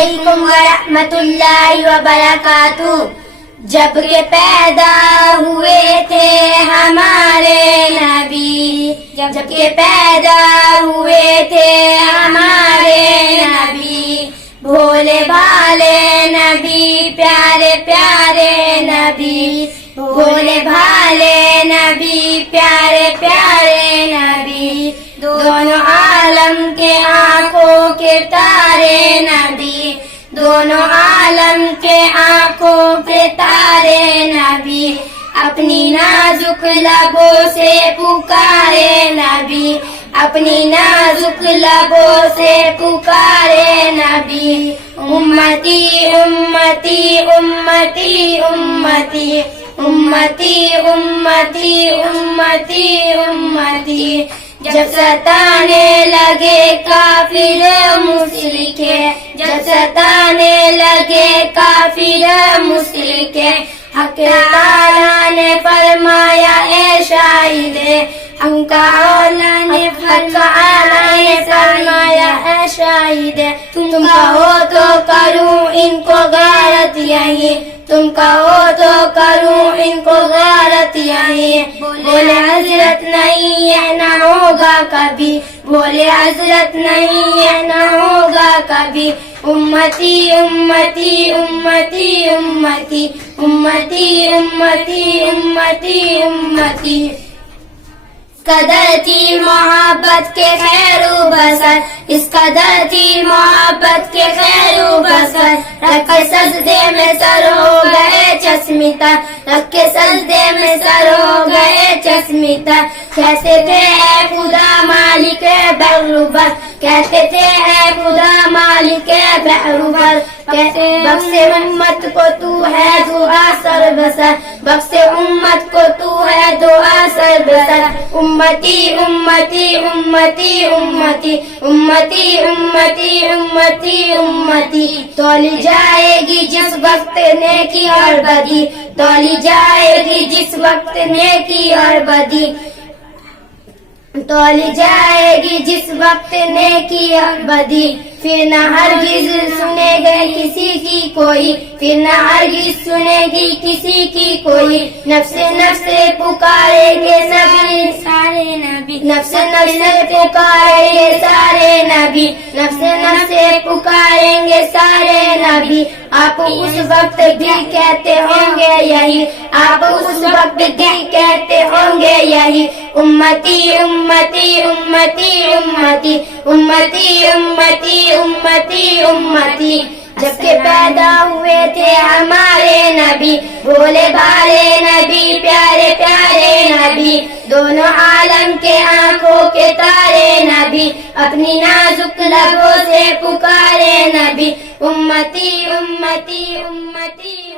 علیکم ورحمۃ اللہ وبرکاتہ. جب کہ پیدا ہوئے تھے ہمارے نبی، جب کہ پیدا ہوئے تھے ہمارے نبی، بھولے بھالے نبی، پیارے پیارے نبی، بھولے بھالے نبی، پیارے پیارے نبی، دونوں عالم کے آنکھوں کے تارے نبی، دونوں عالم کے آنکھوں کے تارے نبی، اپنی نازک لبوں سے پکارے نبی، اپنی نازک لبوں سے پکارے نبی. امتی امتی امتی امتی امتی امتی امتی امتی. جب ستانے لگے کافر مشرک، جب ستانے لگے کافر مشرک، حق تعالیٰ نے فرمایا اے شاہد، حق تعالیٰ نے فرمایا اے شاہد، تم کہو تو کروں ان کو غارت یہی، تم کہو تو کروں ان کو غارت یہی. بولے حضرت نہیں یہ نہ ہوگا کبھی، بولے حضرت نہیں یہ نہ ہوگا کبھی. امتی امتی امتی امتی امتی امتی امتی امتی. قدر تھی محبت کے خیر و بسر، اس قدر تھی محبت کے خیر و بسر، رکھ کے سجدے میں سر ہو گئے چشمتا، رکھ کے سجدے میں سر ہو گئے چشمتا. کہتے تھے اے خدا مالک بحر، کہتے تھے اے خدا مالک بحر، کہتے بخشے امت کو تو ہے دعا سر بسر، بخشے امت کو تو ہے دعا سر بسر. امتی امتی امتی امتی امتی امتی امتی امتی. تولی جائے گی جس وقت نیکی اور بدی، تولی جائے گی جس وقت نیکی اور بدی، تولی جائے گی جس وقت نیکی اور بدی. پھر نہ ہرگز سنے گے کسی کی کوئی، پھر نہ ہرگز سنے گی کسی کی کوئی. نفس نفس پکاریں گے نبی سارے نبی، نفس نفس پکاریں گے سارے نبی، نفس نفس پکاریں گے سارے نبی. آپ اس وقت بھی کہتے ہوں گے یہی، آپ اس وقت بھی کہتے ہوں گے یہی. امتی امتی امتی امتی امتی امتی امتی امتی. جب کہ پیدا ہوئے تھے ہمارے نبی، بھولے بھالے نبی، پیارے پیارے نبی، دونوں عالم کے آنکھوں کے تارے نبی، اپنی نازک لبوں سے پکارے نبی. امتی امتی امتی